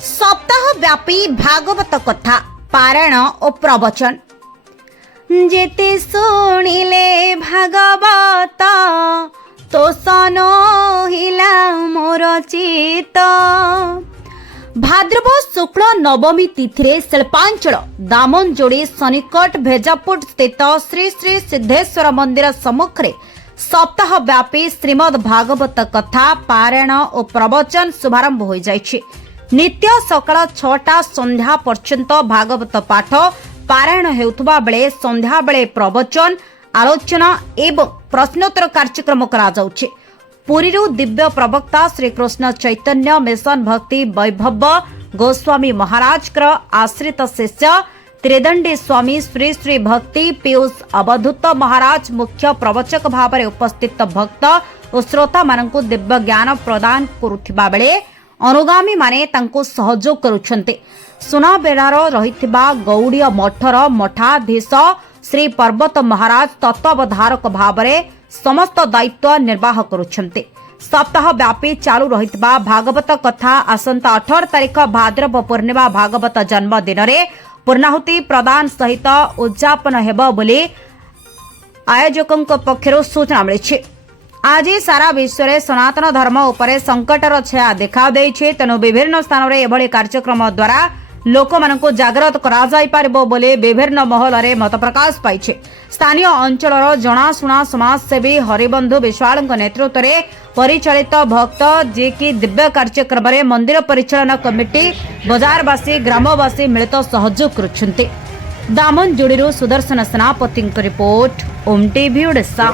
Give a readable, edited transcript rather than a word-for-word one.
सप्ताह व्यापी भागवत कथा पारायण और प्रवचन जेते शुणिले भागवत तो सन हिला मोर चित। भाद्रव शुक्ल नवमी तिथि शिल्पांचल दामनजोड़ी सनिकट भेजापुर स्थित श्री श्री सिद्धेश्वर मंदिर सम्मुख सप्ताह व्यापी श्रीमद भागवत कथा पारायण और प्रवचन शुभारंभ हो जाइछि। नित्य सकाळ 6टा संध्या पर्यंत भागवत पाठ पारायण हेउथबा बेले संध्या बेले प्रवचन आलोचना एवं प्रश्नोत्तर कार्यक्रम करा जाउछि। पुरीरू दिव्य प्रवक्ता श्री कृष्ण चैतन्य मिशन भक्ति वैभव गोस्वामी महाराज आश्रित शिष्य त्रिदंडी स्वामी श्री श्री भक्ति पीयूष अवधूत महाराज मुख्य प्रवचक भाव में उपस्थित भक्त और श्रोता मानकु दिव्य ज्ञान प्रदान करुथिबा बेले अनुगामी माने तांको सहयोग करुछन्ते। सुनाबेड़ार रहिथिबा गौड़ीय मठर मठाधीश श्री पर्वत महाराज तत्वावधारक भाव में समस्त दायित्व निर्वाह करुछन्ते। सप्ताह व्यापी चालू रहिथिबा भागवत कथा आसंता 18 तारिख भाद्रव पूर्णिमा भागवत जन्म दिन रे पूर्णाहुति प्रदान सहित उद्यापन हेबो बोली आयोजकଙ୍କ पक्षरु सूचना मिलिछि। आज सारा विश्व में सनातन धर्म उपरे संकटर छाया देखा देइछि। तेणु विभिन्न स्थान में एभली कार्यक्रम द्वारा लोक मानकु जागृत करा जाय पारिबो बोले विभिन्न महल रे मत प्रकाश पाइछि। स्थानीय अंचलर जनाशुना समाजसेवी हरिबंधु विश्वाल नेतृत्व में परिचालित भक्त जे कि दिव्य कार्यक्रम में मंदिर परिचालन कमिटी बजारवासी ग्रामवासी मिलित सहयोग करुछन्ते। दामनजोड़ी सुदर्शन सेनापति रिपोर्ट ओम टीवी ओडिशा।